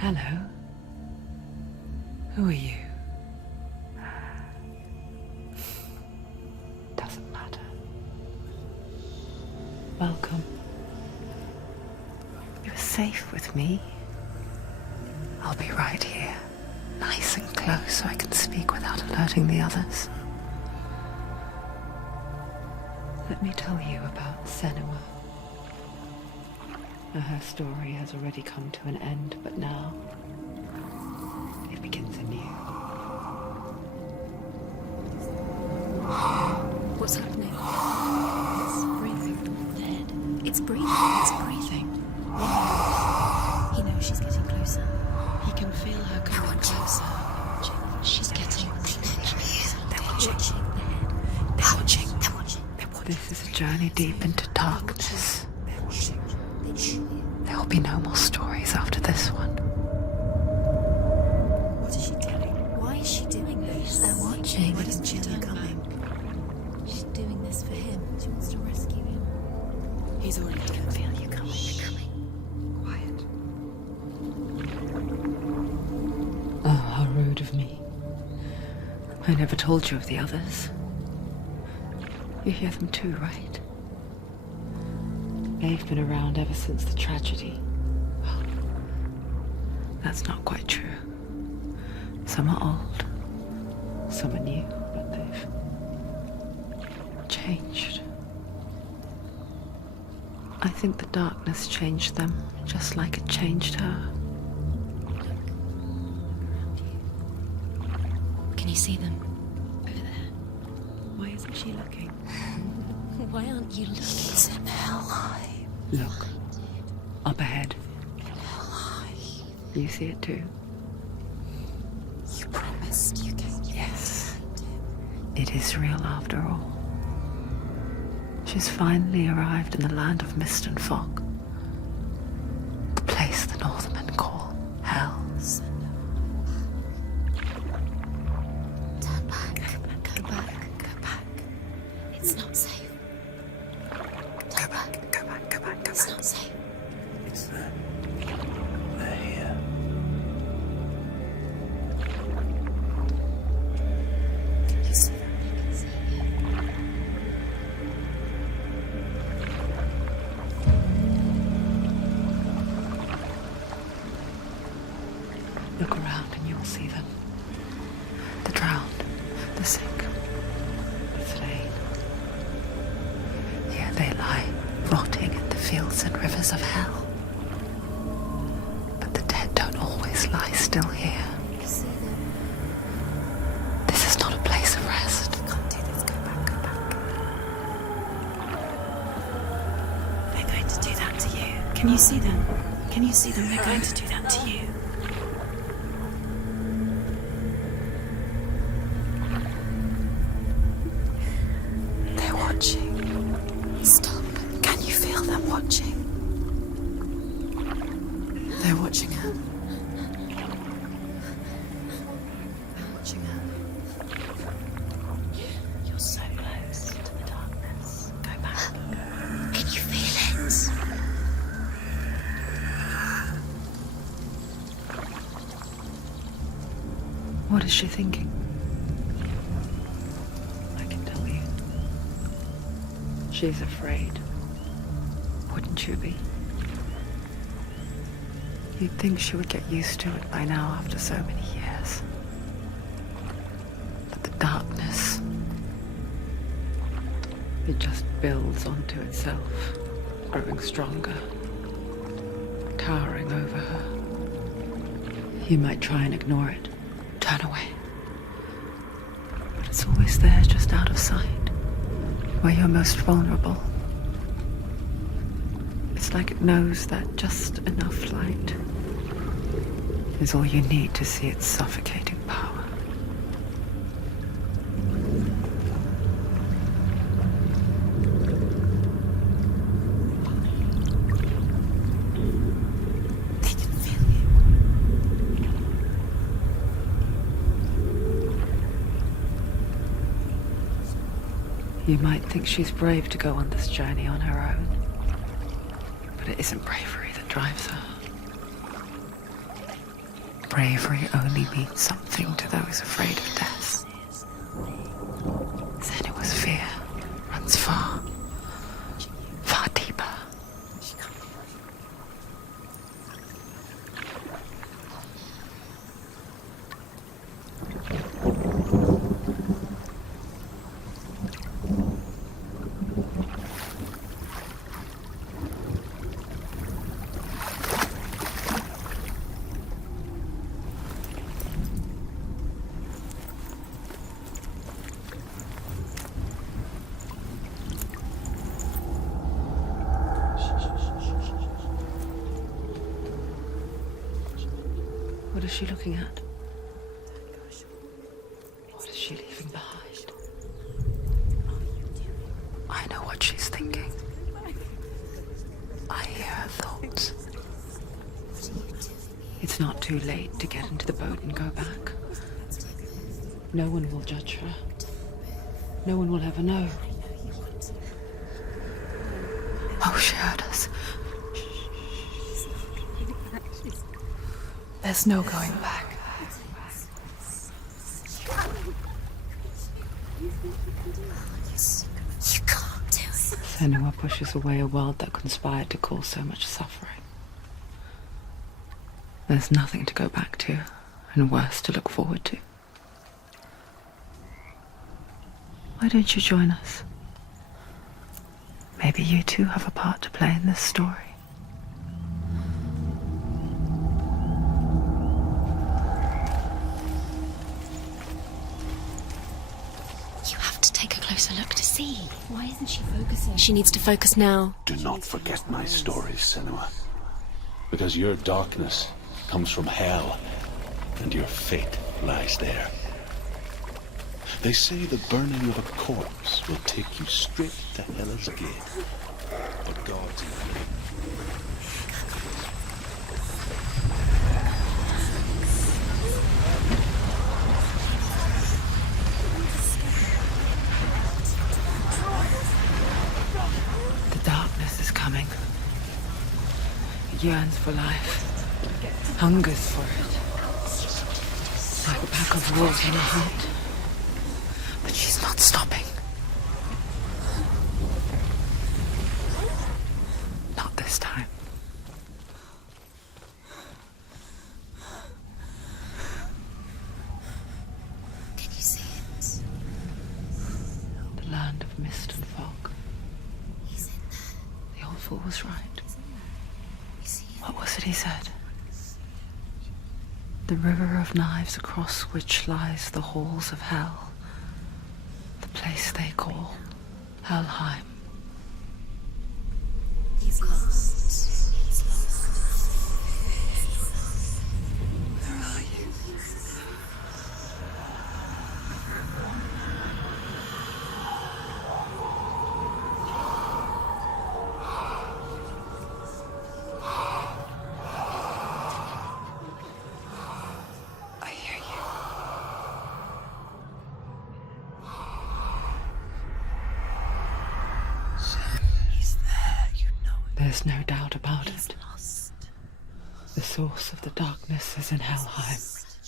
Hello. Who are you? Doesn't matter. Welcome. You're safe with me. I'll be right here, nice and close so I can speak without alerting the others. Let me tell you about Senua. Her story has already come to an end, but now it begins anew. What's happening? It's breathing. The head. It's breathing. It's breathing. Why? He knows she's getting closer. He can feel her coming closer. She's getting closer. They're watching. The head. They're watching. They're watching. This is a journey deep into darkness. They're watching. There will be no more stories after this one. What is she doing? Why is she doing this? They're watching. Why doesn't she feel her coming? She's doing this for him. She wants to rescue him. He's already dead. I feel you coming. You're coming. Quiet. Oh, how rude of me. I never told you of the others. You hear them too, right? They've been around ever since the tragedy. Well, that's not quite true. Some are old, some are new, but they've changed. I think the darkness changed them, just like it changed her. Can you see them? Over there. Why isn't she looking? Why aren't you looking? It's in Helheim. Look, up ahead. Helheim. You see it too? You promised you came. Yes. It is real after all. She's finally arrived in the land of mist and fog. The place the Northmen call Hell. Turn back. Go back. Go back. It's not safe. Go back, go back, go back, go It's back. not safe. It's them. They're here. You see them? They can see you. Look around and you'll see them. The drowned, the sick, the slain. Here they lie, rotting in the fields and rivers of hell. But the dead don't always lie still here. You see them? This is not a place of rest. You can't do this. Go back. Go back. They're going to do that to you. Can you see them? Can you see them? They're going to do that to you. They're watching. Stop. Can you feel them watching? They're watching her. They're watching her. You're so close to the darkness. Go back. Can you feel it? What is she thinking? I can tell you. She's afraid. Wouldn't you be? You'd think she would get used to it by now after so many years. But the darkness, it just builds onto itself, growing stronger, towering over her. You might try and ignore it, turn away. But it's always there, just out of sight, where you're most vulnerable. It's like it knows that just enough light is all you need to see its suffocating power. They can feel you. You might think she's brave to go on this journey on her own, but it isn't bravery that drives her. bravery only means something to those afraid of death. Senua's fear runs far, far deeper. What is she looking at? What is she leaving behind? I know what she's thinking. I hear her thoughts. It's not too late to get into the boat and go back. No one will judge her. No one will ever know. Oh, she heard us. There's no going back. You can't do it. Senua pushes away a world that conspired to cause so much suffering. There's nothing to go back to, and worse to look forward to. Why don't you join us? Maybe you too have a part to play in this story. You have to take a closer look to see. Why isn't she focusing? She needs to focus now. Do not forget my stories, Senua. Because your darkness comes from hell, and your fate lies there. They say the burning of a corpse will take you straight to Hela's gate. But God's The darkness is coming. It yearns for life. Hungers for it. Like a pack of wolves on a hunt. But she's not stopping. Not this time. Can you see it? The land of mist and fog. He's in there. The old fool was right. You see it? What was it he said? The river of knives across which lies the halls of hell. The place they call Helheim. He's lost. He's lost. Where are you? I hear you. He's there, you know it. There's no doubt about He's it. lost. The source of the darkness is in Helheim,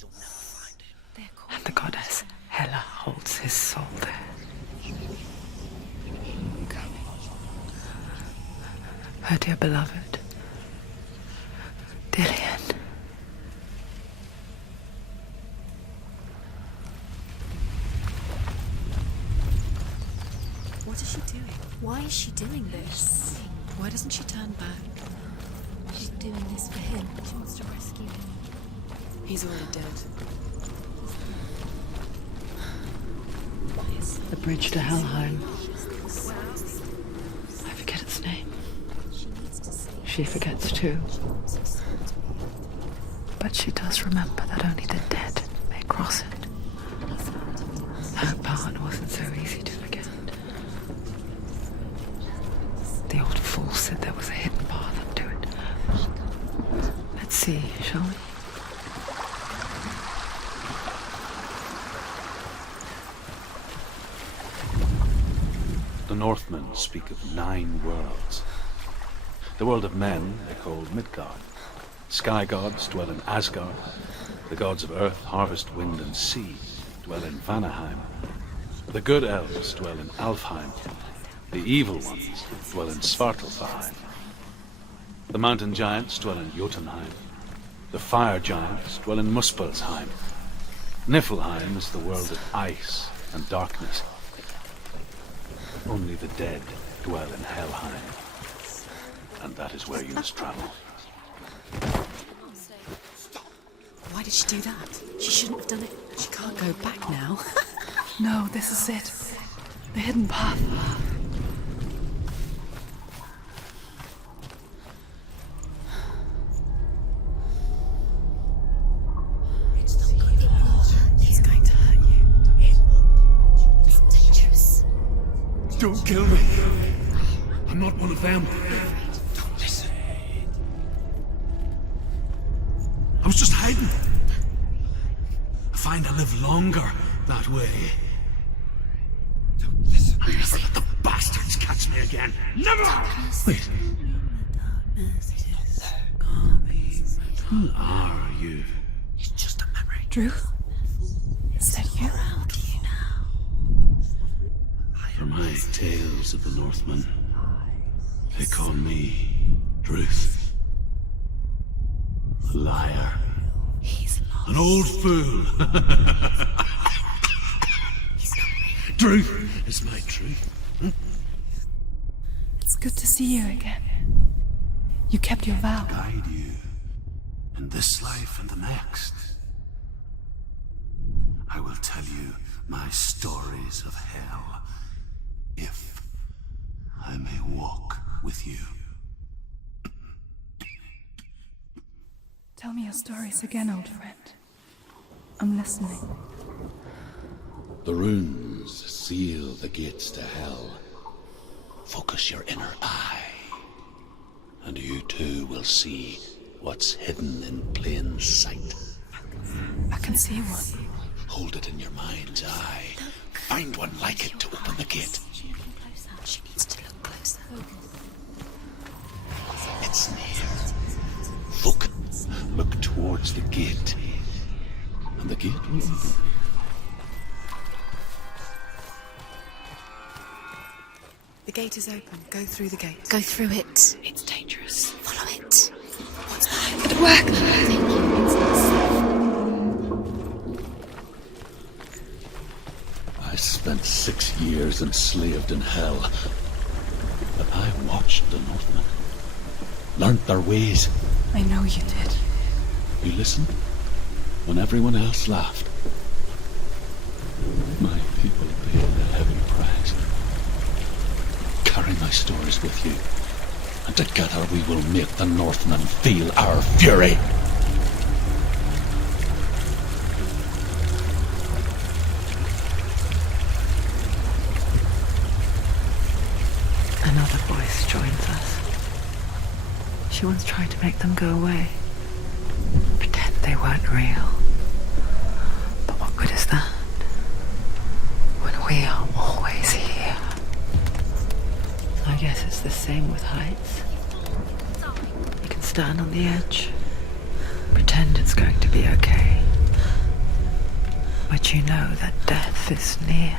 You'll never find him. They're called. and the goddess Hela holds his soul there. Her dear beloved, Dillian. What is she doing? Why is she doing this? Why doesn't she turn back? She's doing this for him. She wants to rescue him. He's already dead. The bridge to Helheim. I forget its name. She needs to see. She forgets too. But she does remember that only the dead may cross it. That part wasn't so easy to forget. The old fool said there was a hidden path up to it. Let's see, shall we? The Northmen speak of 9 worlds. The world of men they call Midgard. Sky gods dwell in Asgard. The gods of earth, harvest, wind, and sea dwell in Vanaheim. The good elves dwell in Alfheim. The evil ones dwell in Svartalfheim. The mountain giants dwell in Jotunheim. The fire giants dwell in Muspelheim. Niflheim is the world of ice and darkness. Only the dead dwell in Helheim. And that is where you must travel. Why did she do that? She shouldn't have done it. She can't go back now. No, this is it. The hidden path. It's not going to hurt. He's going to hurt you. It's dangerous. Don't kill me. I'm not one of them. Don't listen. I was just hiding. I find I live longer that way. Don't listen. I never let the bastards catch me again. Never! Wait. Who are you? It's just a memory. Drew? Is that you? Around you now. For my tales of the Northmen, they call me Druth. A liar. He's lost. An old fool. He's not real. Druth is my truth. It's good to see you again. You kept your vow. Guide you in this life and the next. I will tell you my stories of hell, if I may walk with you. Tell me your stories again, old friend. I'm listening. The runes seal the gates to hell. Focus your inner eye, and you too will see what's hidden in plain sight. I can see one. Hold it in your mind's eye. Find one like it to open the gate. She needs to look closer. It's near. Focus. Look towards the gate, and the gate will open. The gate is open. Go through the gate. Go through it. It's dangerous. Follow it. What's that? It'll work. I spent 6 years enslaved in hell, but I watched the Northmen, learnt their ways. I know you did. You listened when everyone else laughed. My people paid a heavy price. Carry my stories with you, and together we will make the Northmen feel our fury. Another voice joins us. She once tried to make them go away. Pretend they weren't real. But what good is that? When we are always here. I guess it's the same with heights. You can stand on the edge, pretend it's going to be okay. But you know that death is near,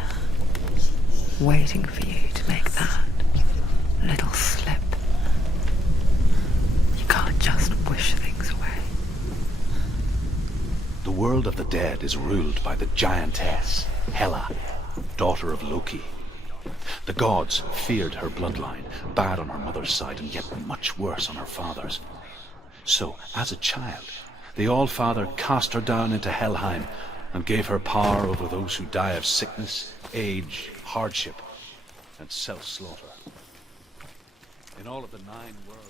waiting for you to make that little slip. You can't just wish things away. The world of the dead is ruled by the giantess, Hela, daughter of Loki. The gods feared her bloodline, bad on her mother's side and yet much worse on her father's. So, as a child, the All-Father cast her down into Helheim and gave her power over those who die of sickness, age, hardship, and self-slaughter. In all of the 9 worlds...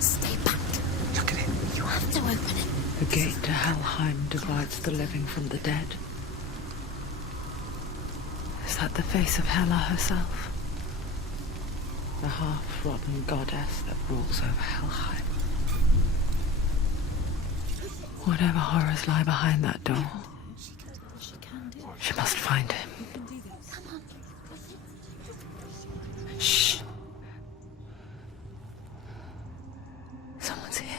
Stay back. Look at it. You have to open it. The gate to Helheim divides the living from the dead. Is that the face of Hela herself? The half-rotten goddess that rules over Helheim. Whatever horrors lie behind that door, She must find him. Shh. Someone's here.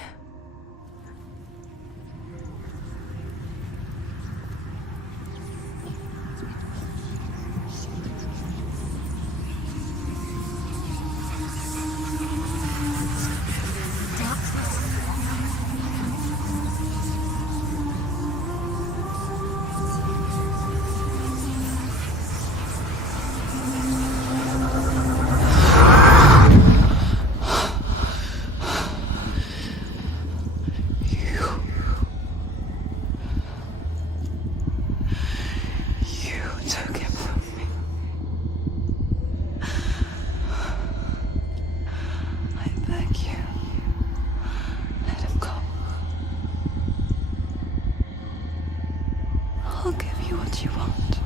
I'll give you what you want.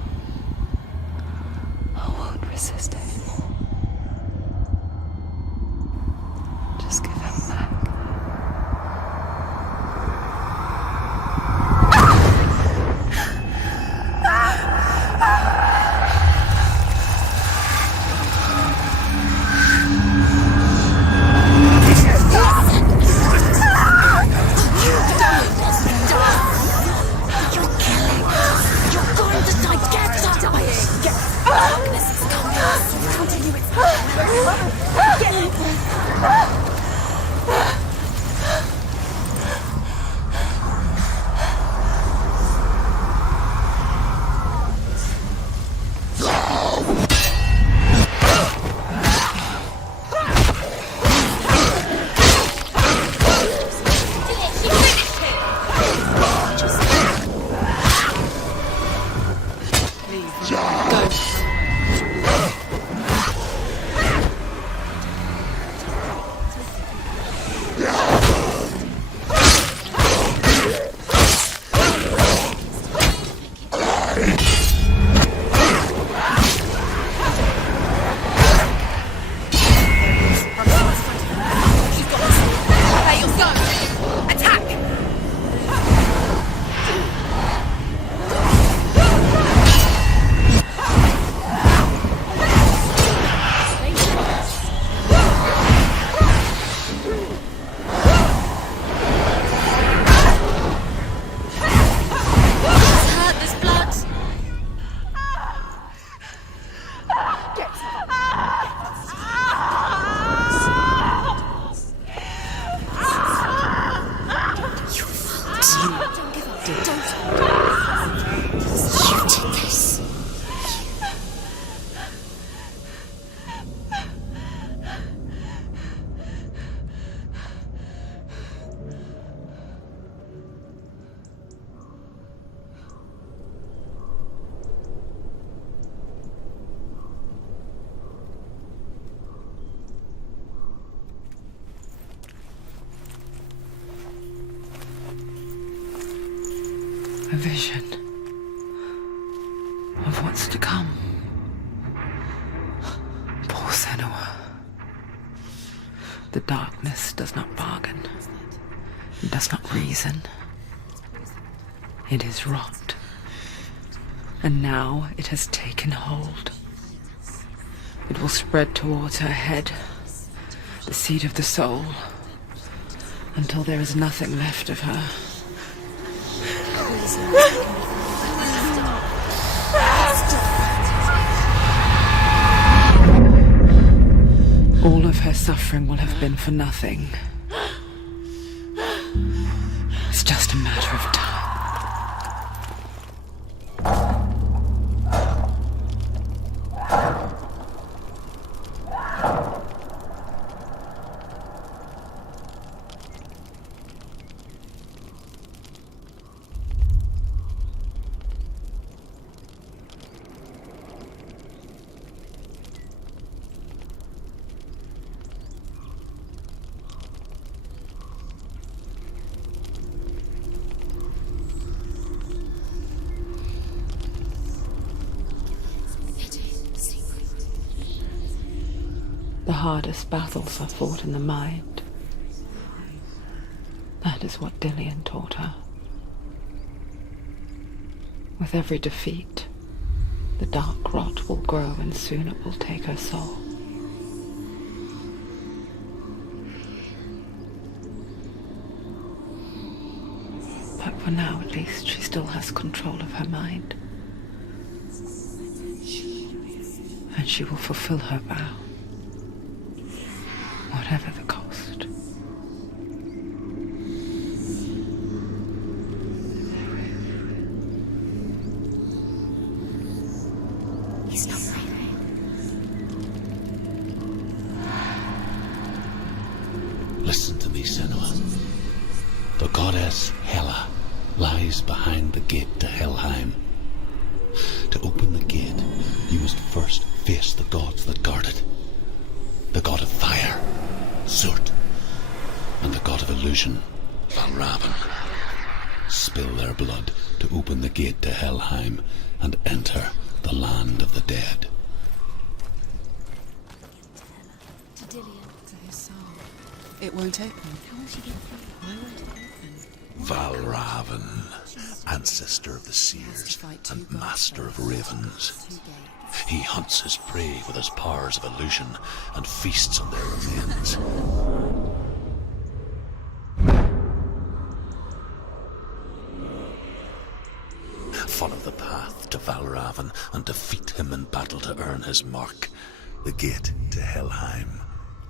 I won't resist anymore. Just give him back. A vision of what's to come. Poor Senua. The darkness does not bargain. It does not reason. It is rot. And now it has taken hold. It will spread towards her head, the seat of the soul, until there is nothing left of her. All of her suffering will have been for nothing. It's just a matter of time. The hardest battles are fought in the mind. That is what Dillian taught her. With every defeat, The dark rot will grow and soon it will take her soul. But for now, at least, she still has control of her mind. And she will fulfill her vow, whatever the cost. He's not breathing. Listen to me, Senua. The goddess Hela lies behind the gate to Helheim. To open the gate, you must first face the gods that guard it. The god of fire, Zurt, and the god of illusion, Valravn. Spill their blood to open the gate to Helheim and enter the land of the dead. To Dillian. To his soul. It won't open. How will she get through? Why won't it open? Valravn, ancestor of the seers and master of ravens. He hunts his prey with his powers of illusion and feasts on their remains. Follow the path to Valravn and defeat him in battle to earn his mark. The gate to Helheim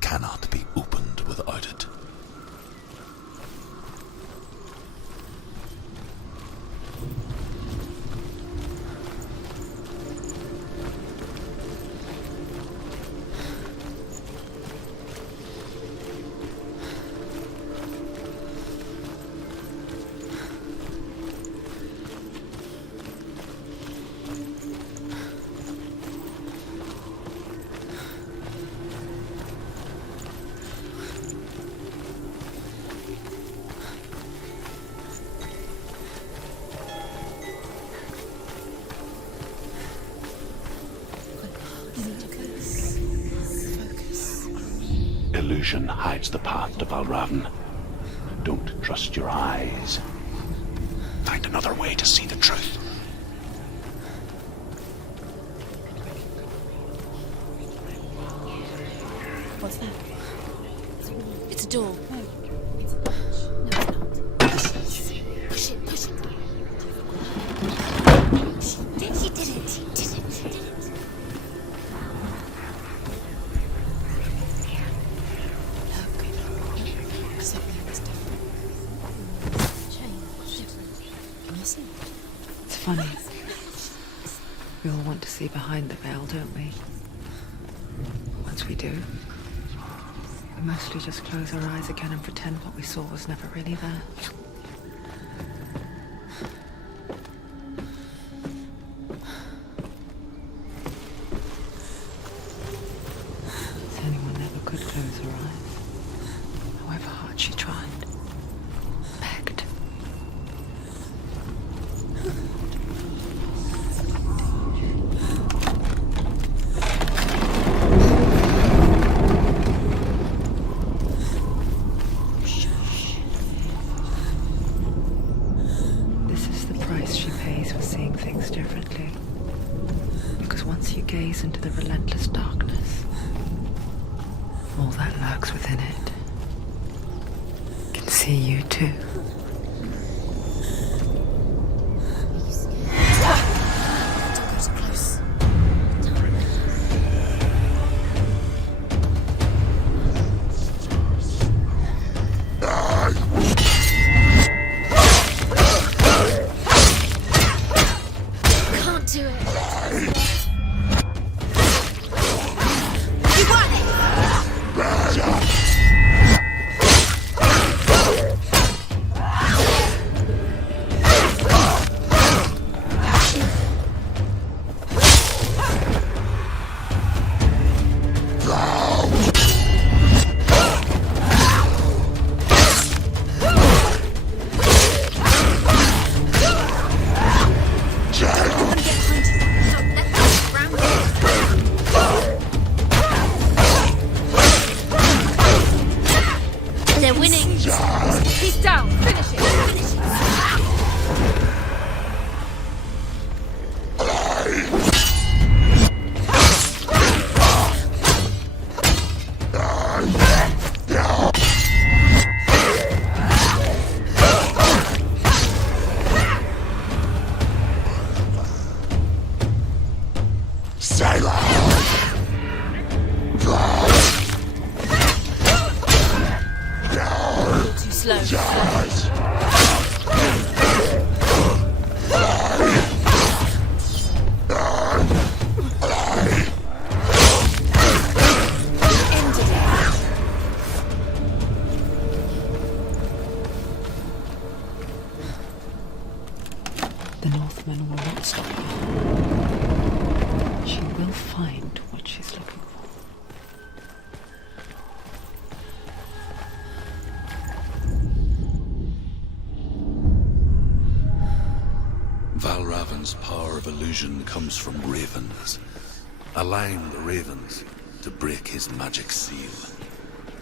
cannot be opened without it. Illusion hides the path to Valravn. Don't trust your eyes. Find another way to see the truth. What's that? It's a door. No. It's a No, it's not. Push it, push it. She did it. She did it. She did it. Look. Something is different. Change. Can you see? It's funny. We all want to see behind the veil, don't we? Once we do, we mostly just close our eyes again and pretend what we saw was never really there. Senua never could close her eyes, however hard she tried. Begged. This is the price she pays for seeing things differently. Because once you gaze into the relentless darkness, all that lurks within it can see you too. Don't go too close. Can't do it. You won it! Raven's power of illusion comes from ravens. Align the ravens to break his magic seal.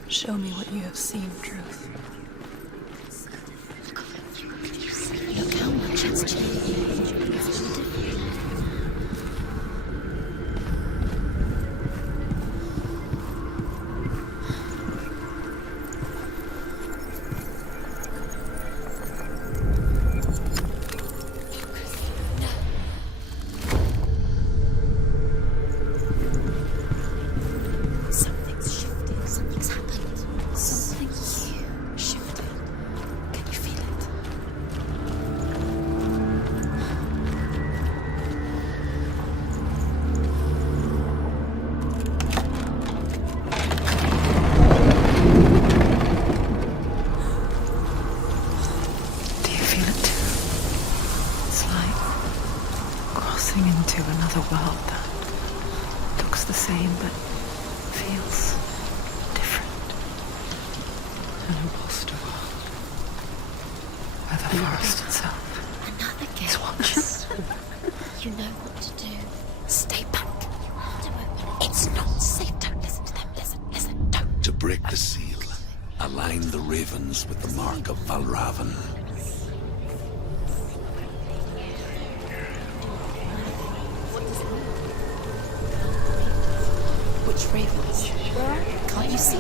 Show me what you have seen, Truth. Look how much it's changed. Something's shifted. Something's happened. Something huge shifted. Can you feel it? Do you feel it too? It's like crossing into another world that looks the same but feels different. An imposter world where the forest itself Another is gate. watching. You know what to do. Stay back. You have to open it. It's not safe. Don't listen to them. Listen, don't. To break the seal, align the ravens with the mark of Valravan. Which ravens? Can't you see?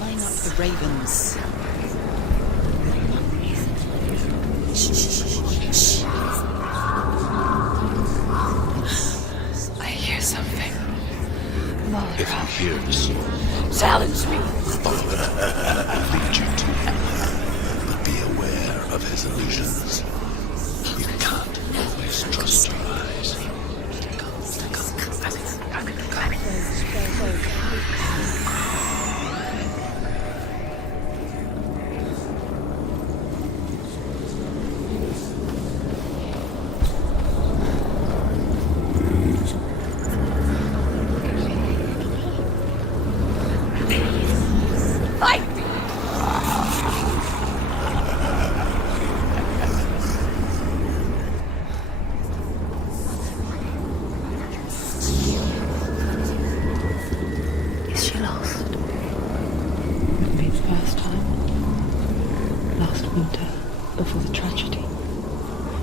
Line up the ravens. Shh. I hear something. If you hear the soul, Silence me. follow it. Lead you to him. But be aware of his illusions. You can't always trust your eyes. Is she lost? With me the first time. Last winter, before the tragedy,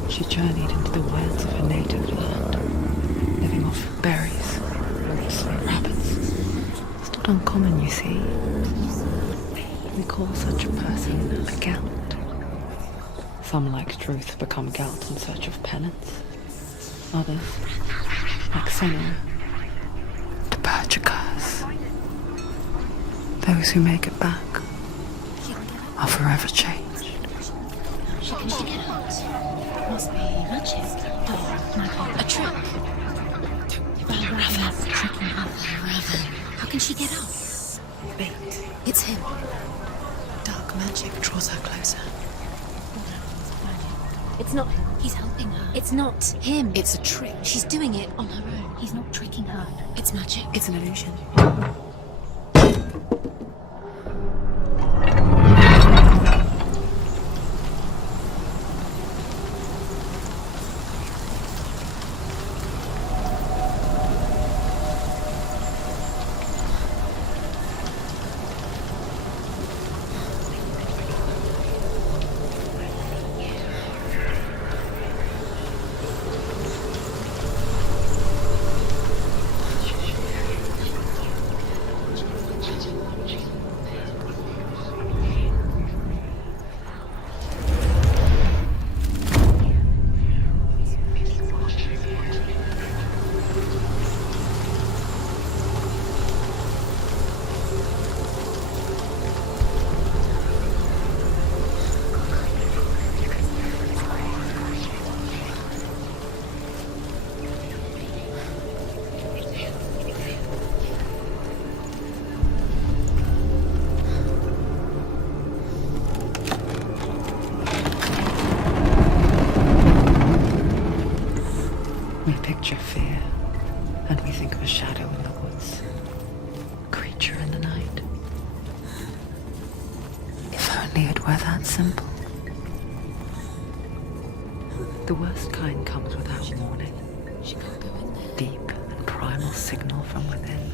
she journeyed into the wilds of her native land, living off berries, roots, and rabbits. It's not uncommon, you see. We call such a person a Gelt. Some, like Truth, become Gelt in search of penance. Others, like Senua, to purge a curse. Those who make it back are forever changed. She can get out. Must be magic. A trick. Raven. Tricking her. Raven. How can she get out? Bait. It's him. Dark magic draws her closer. It's not him. He's helping her. It's not him. It's a trick. She's doing it on her own. He's not tricking her. It's magic. It's an illusion. We picture fear, and we think of a shadow in the woods, a creature in the night. If only it were that simple. The worst kind comes without warning. She can't go in there. Deep and primal signal from within.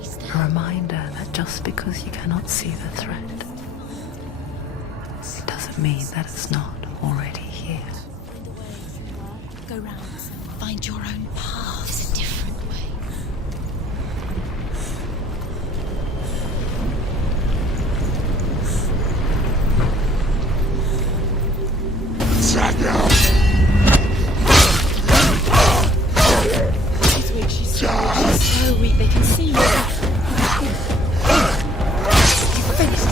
He's dead. A reminder that just because you cannot see the threat, it doesn't mean that it's not already here. Find a way. Go round. Find your own path. There's a different way. She's weak, she's so weak, they can see you. You finished.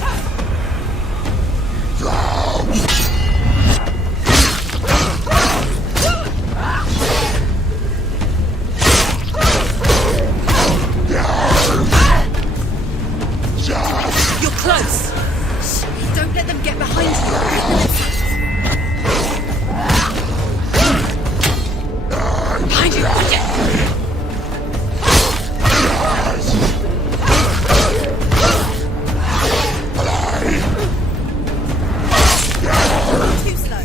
You're close. Don't let them get behind you. Behind you. Watch it. Too slow.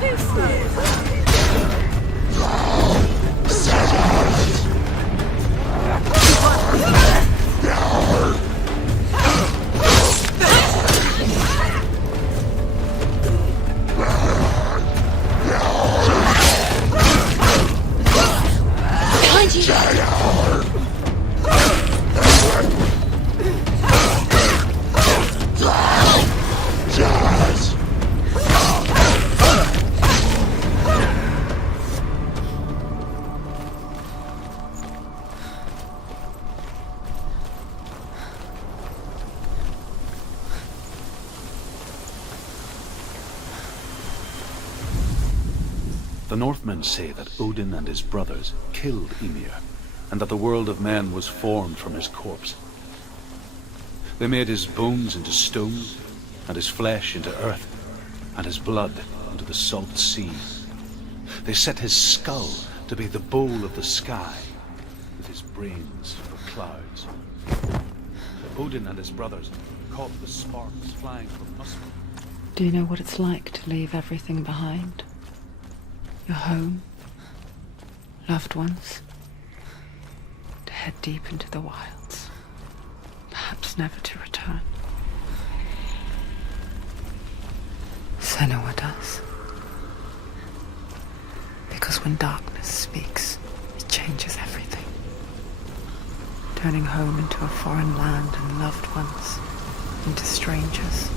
Too slow. Behind you. The Northmen say that Odin and his brothers killed Ymir, and that the world of men was formed from his corpse. They made his bones into stone, and his flesh into earth, and his blood into the salt sea. They set his skull to be the bowl of the sky, with his brains for clouds. Odin and his brothers caught the sparks flying from Muspelheim. Do you know what it's like to leave everything behind? Your home, loved ones, to head deep into the wilds, perhaps never to return. Senua does. Because when darkness speaks, it changes everything. Turning home into a foreign land and loved ones into strangers.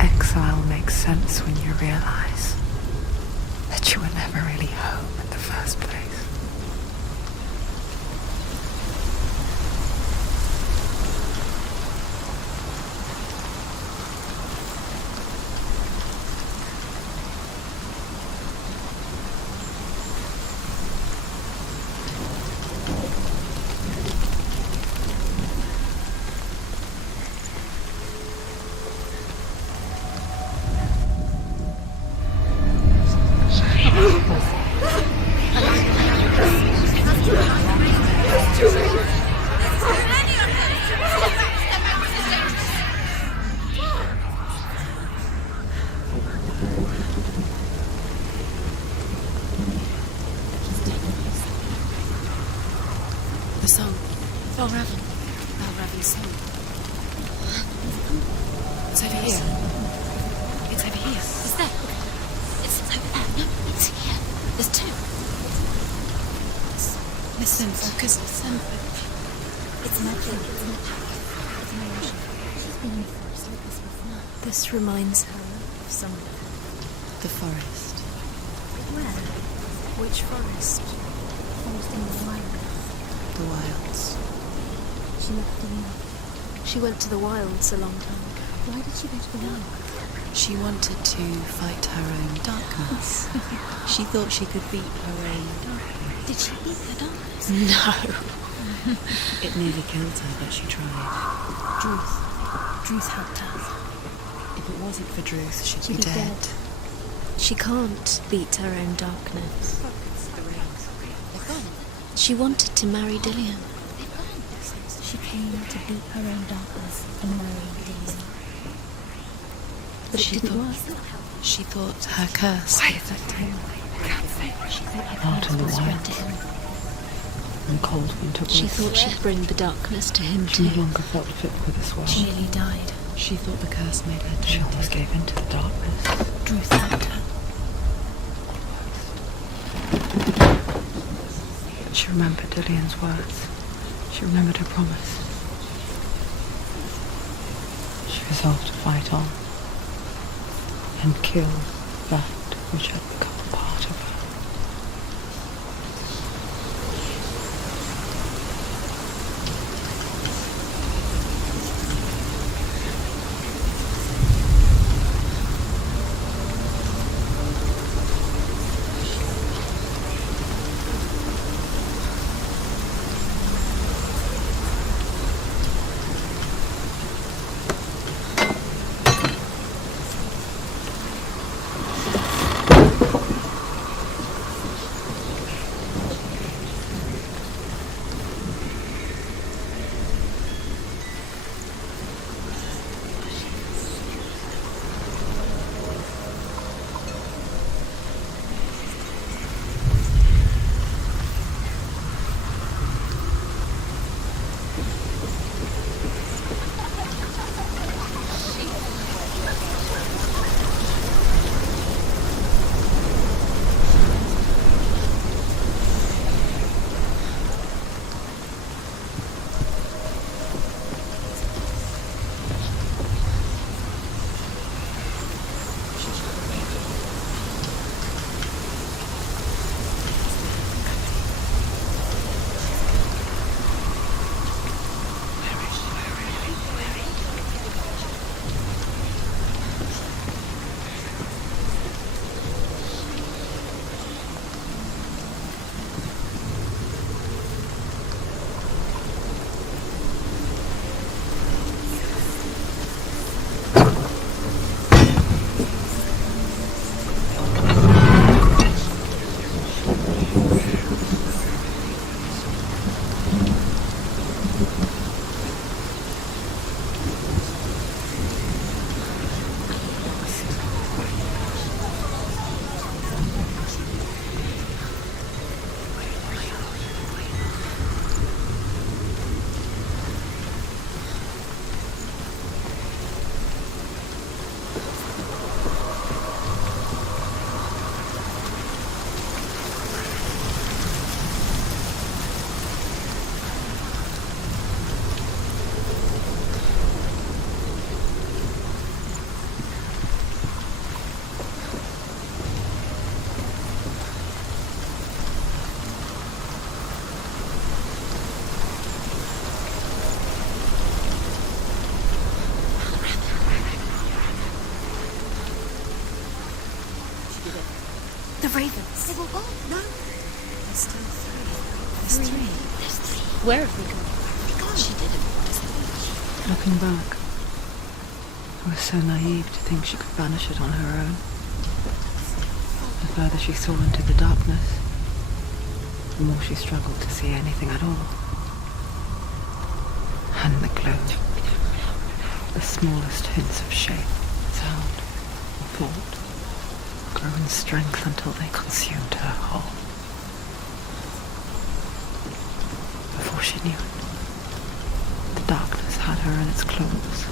Exile makes sense when you realize that you were never really home in the first place. The song. Valravan. Valravan's song. It's over here. It's over here. Is there? It's over there. No, it's here. There's two. Listen, focus. Listen. It's nothing. It's not. It's an illusion. She's been in the forest like this before. This reminds her of someone. The forest. Where? Which forest? Forest in the wild. The wilds. She left the wild. She went to the wilds a long time. Why did she go to the wild? She wanted to fight her own darkness. She thought she could beat her own darkness. Did she beat the darkness? No. It nearly killed her, but she tried. Druth helped her. If it wasn't for Druth, she'd be dead. She can't beat her own darkness. They're gone. She wanted to marry Dillian. She came to beat her own darkness and marry Dillian. But it didn't work. She thought her curse. Why is that tail? Out in the wild. And cold winter She woods. thought she'd bring the darkness to him She too. no longer felt fit for this world. She nearly died. She thought the curse made her She too. almost gave in to the darkness. Drew thanked her. But she remembered Dillian's words. She remembered her promise. She resolved to fight on and kill that which had become part of her. The ravens. They were gone. No. There's still three. There's three. There's three. Where have they gone? She didn't want to. Looking back, I was so naive to think she could banish it on her own. The further she saw into the darkness, the more she struggled to see anything at all. And the glow, the smallest hints of shape, sound, or thought, grow in strength until they consumed her whole. Before she knew it, the darkness had her in its claws.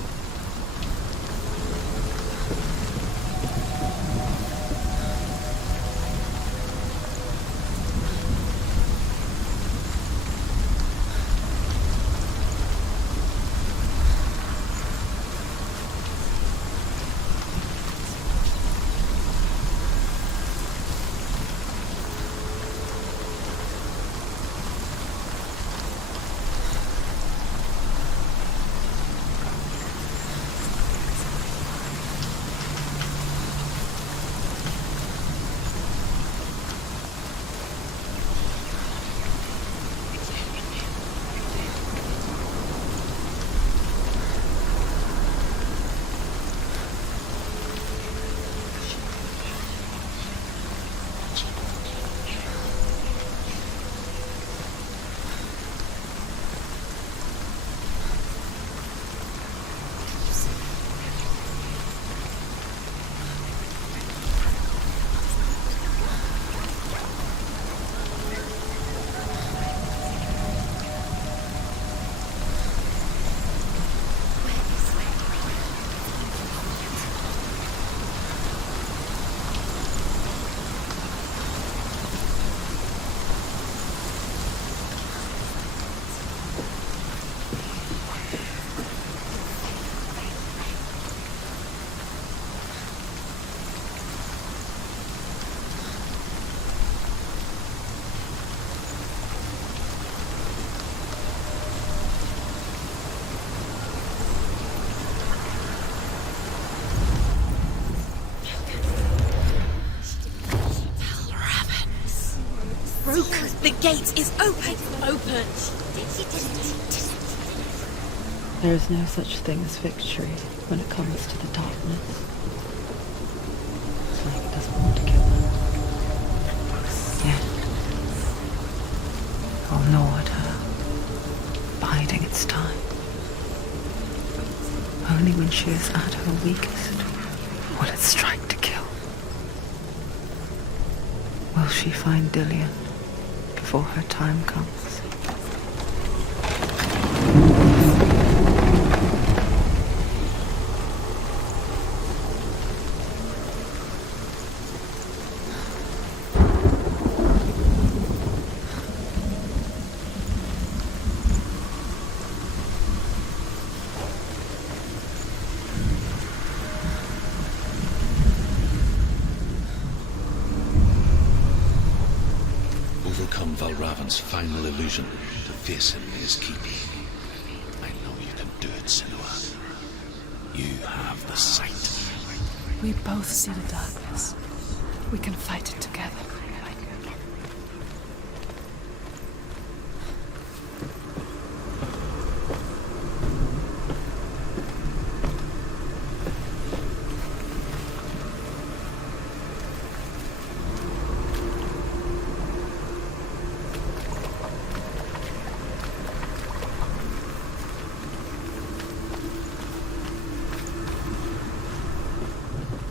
The gate is open! Open! There is no such thing as victory when it comes to the darkness. It's like it doesn't want to kill her. Yet, it will gnaw at her, biding its time. Only when she is at her weakest will it strike to kill. Will she find Dillion before her time comes? Overcome Valravan's final illusion to face him in his keep. I know you can do it, Senua. You have the sight. We both see the darkness. We can fight it together.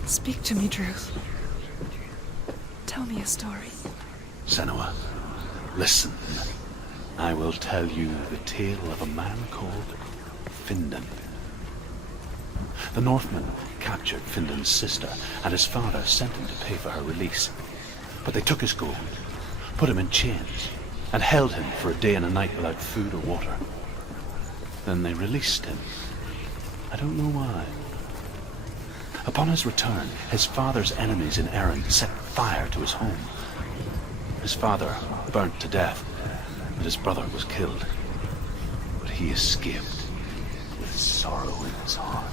Speak to me, Druth. Tell me a story. Senua, listen. I will tell you the tale of a man called Findan. The Northmen captured Findan's sister, and his father sent him to pay for her release. But they took his gold, put him in chains, and held him for a day and a night without food or water. Then they released him. I don't know why. Upon his return, his father's enemies in Erin set fire to his home. His father burnt to death, and his brother was killed. But he escaped with sorrow in his heart.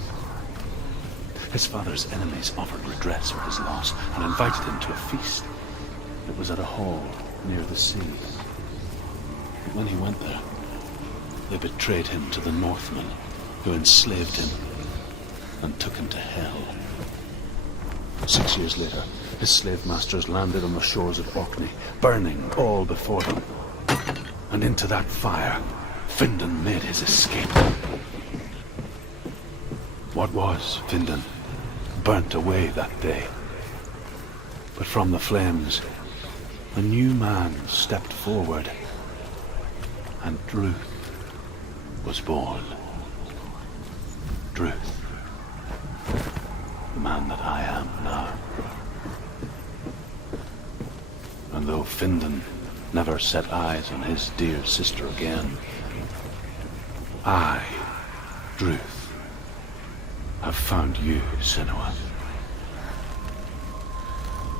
His father's enemies offered redress for his loss and invited him to a feast. It was at a hall near the sea. But when he went there, they betrayed him to the Northmen, who enslaved him and took him to hell. 6 years later, his slave masters landed on the shores of Orkney, burning all before them. And into that fire, Findan made his escape. What was Findan burnt away that day. But from the flames, a new man stepped forward, and Druth was born. Druth. The man that I am now. And though Findan never set eyes on his dear sister again, I, Druth, have found you, Senua.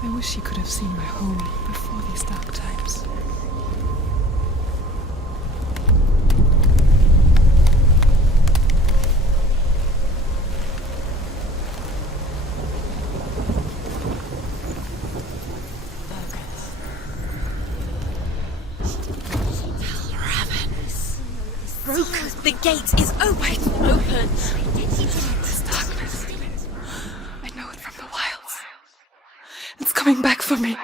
I wish you could have seen my home before these dark times. The gate is open! Open! This darkness. I know it from the wilds. It's coming back for me.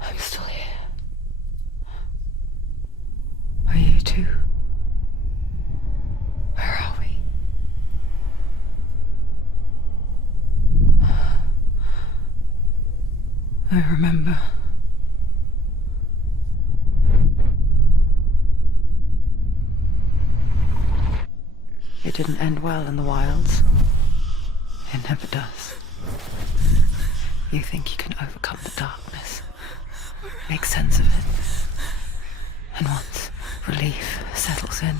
I'm still here. Are you too? Where are we? I remember. It didn't end well in the wilds. It never does. You think you can overcome the darkness, make sense of it, and once relief settles in,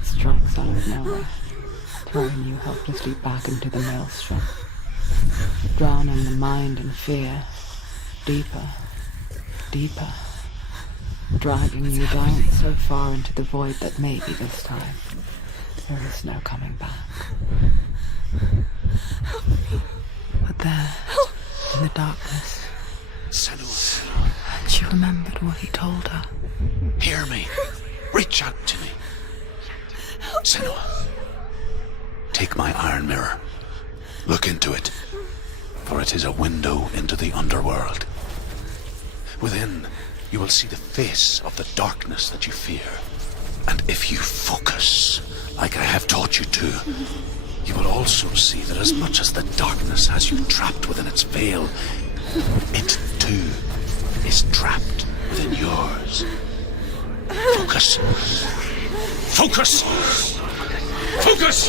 it strikes out of nowhere, throwing you helplessly back into the maelstrom, drowning the mind in fear, deeper, deeper, dragging you down so far into the void that maybe this time There is no coming back. But there, in the darkness, Senua, she remembered what he told her. hear me. Reach out to me. Senua, take my iron mirror. Look into it, for it is a window into the underworld. Within, you will see the face of the darkness that you fear. And if you focus, like I have taught you to, you will also see that as much as the darkness has you trapped within its veil, it too is trapped within yours. Focus. Focus! Focus!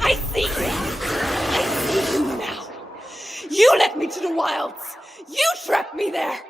I see you! I see you now! You led me to the wilds! You trapped me there!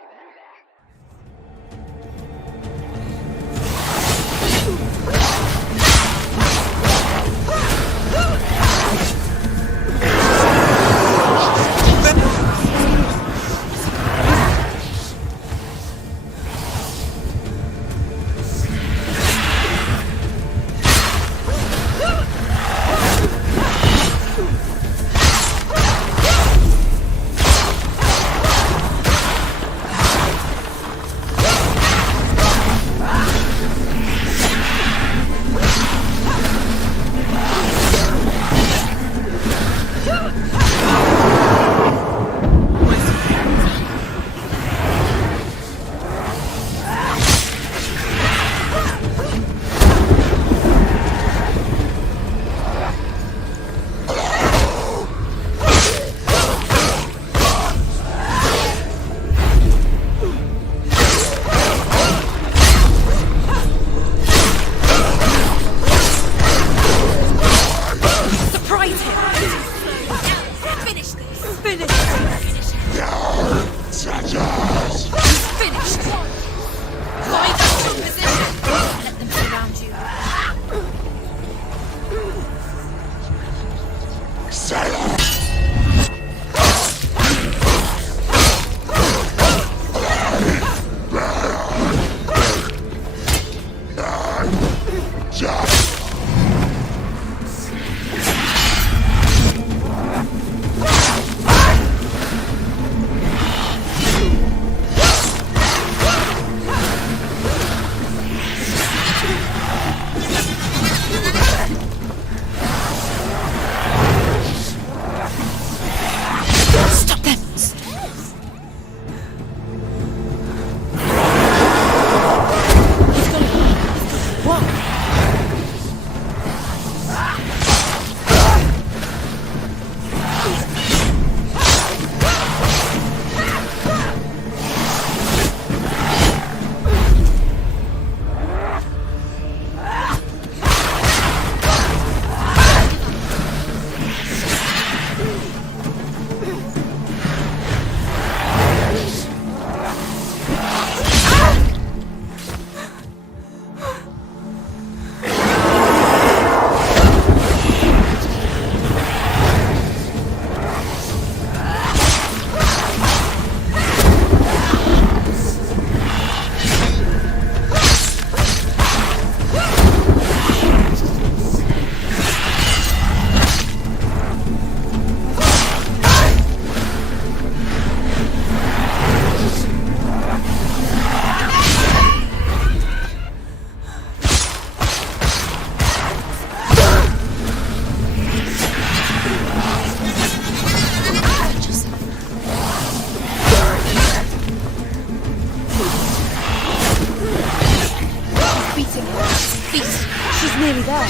nearly there.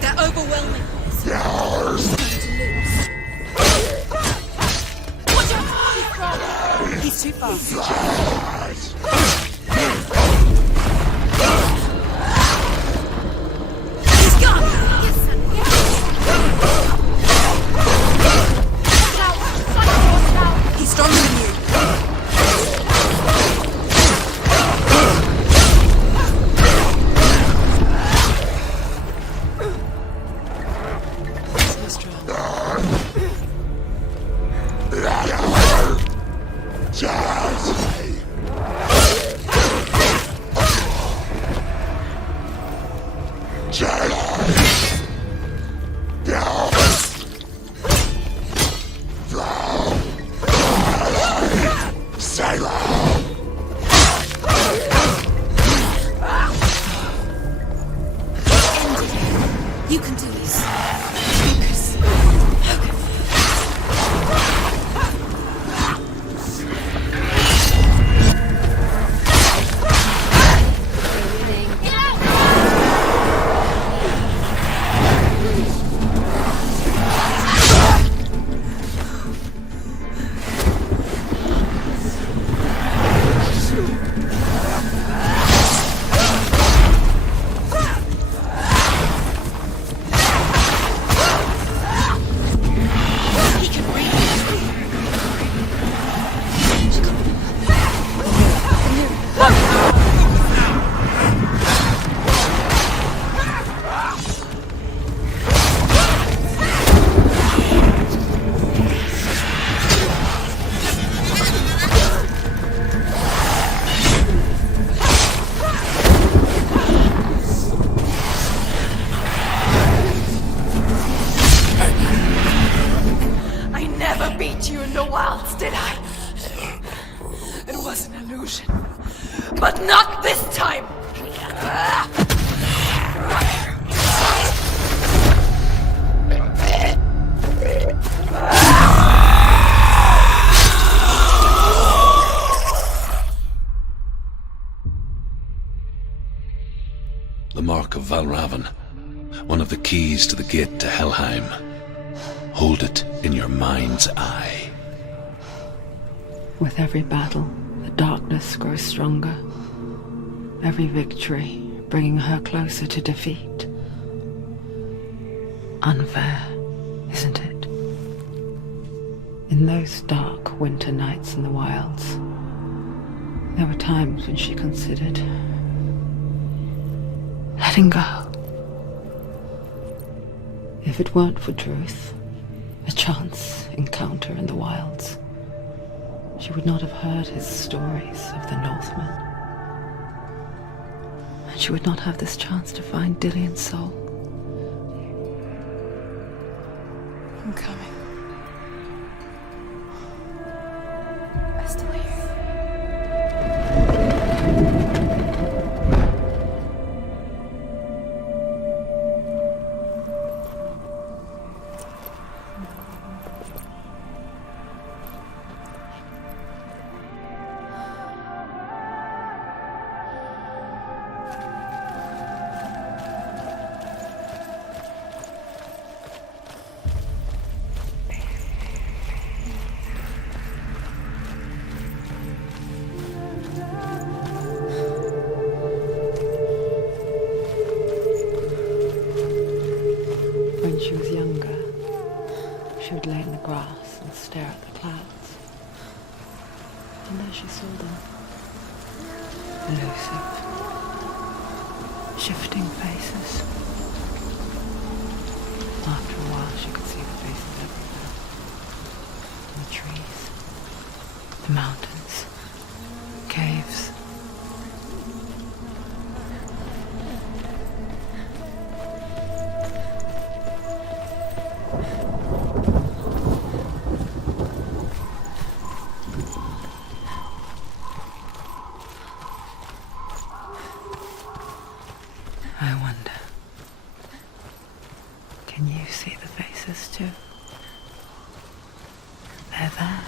They're overwhelming us. Watch out! He's too fast. He's gone! He's stronger than you. meet you in the wilds, did I? It was an illusion. But not this time! The mark of Valravn, one of the keys to the gate to Helheim. Hold it in your mind's eye. With every battle, the darkness grows stronger. Every victory bringing her closer to defeat. Unfair, isn't it? In those dark winter nights in the wilds, there were times when she considered letting go. If it weren't for truth, a chance encounter in the wilds, she would not have heard his stories of the Northmen. And she would not have this chance to find Dillion's soul. I'm coming. I still hear you. When she was younger, she would lay in the grass and stare at the clouds. And there she saw them. Elusive, shifting faces. After a while, she could see the faces everywhere. In the trees, the mountains, caves. I wonder, can you see the faces too? They're there,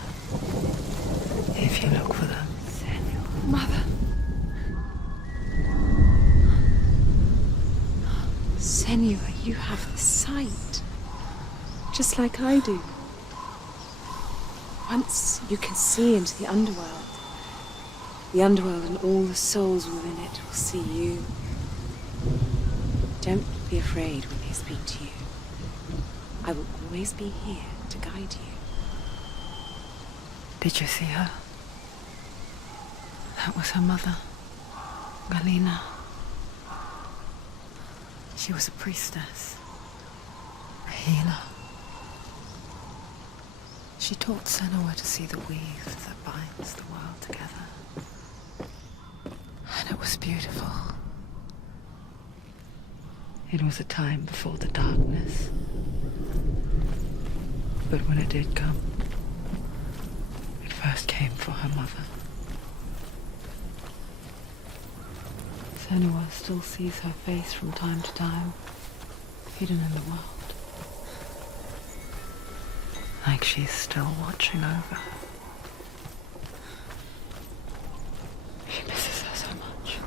if you look for them. Mother. Senua, you have the sight. Just like I do. Once you can see into the underworld and all the souls within it will see you. Don't be afraid when they speak to you. I will always be here to guide you. Did you see her? That was her mother, Galina. She was a priestess, a healer. She taught Senua to see the weave that binds the world together. And it was beautiful. It was a time before the darkness. But when it did come, it first came for her mother. Senua still sees her face from time to time, hidden in the world. Like she's still watching over her. She misses her so much.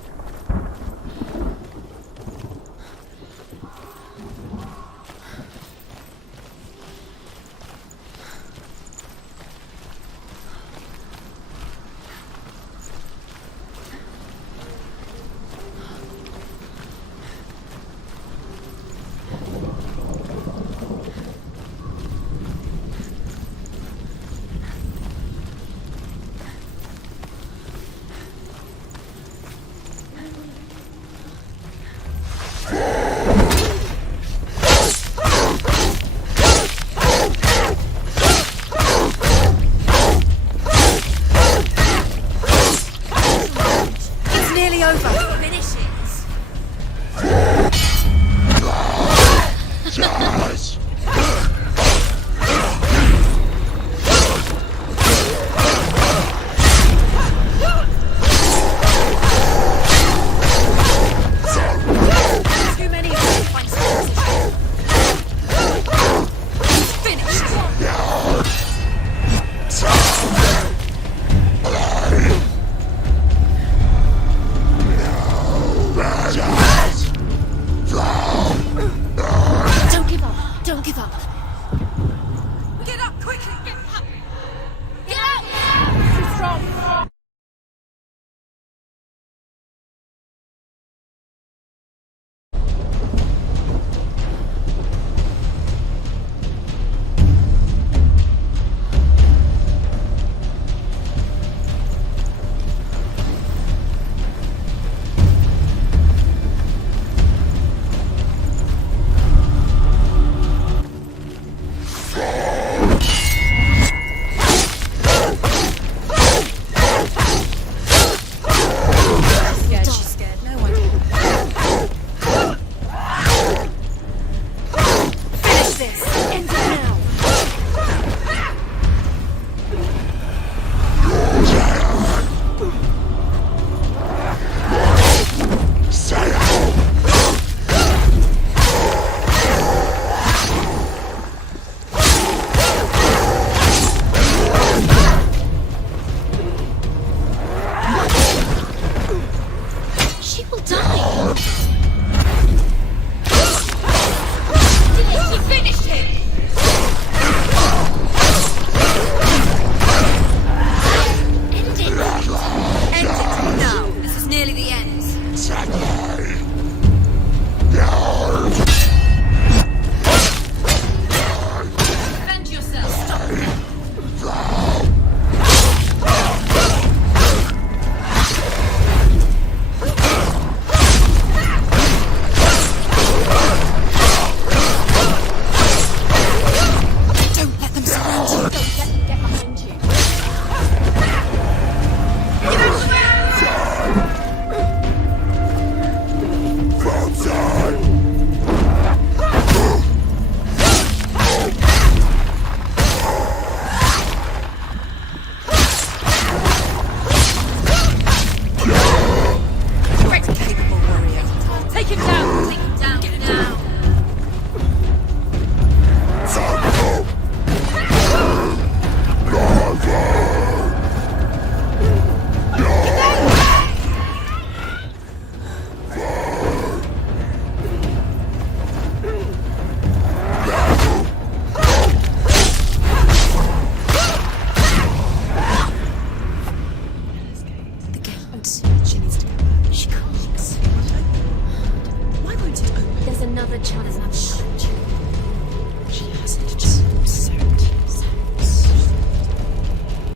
another challenge.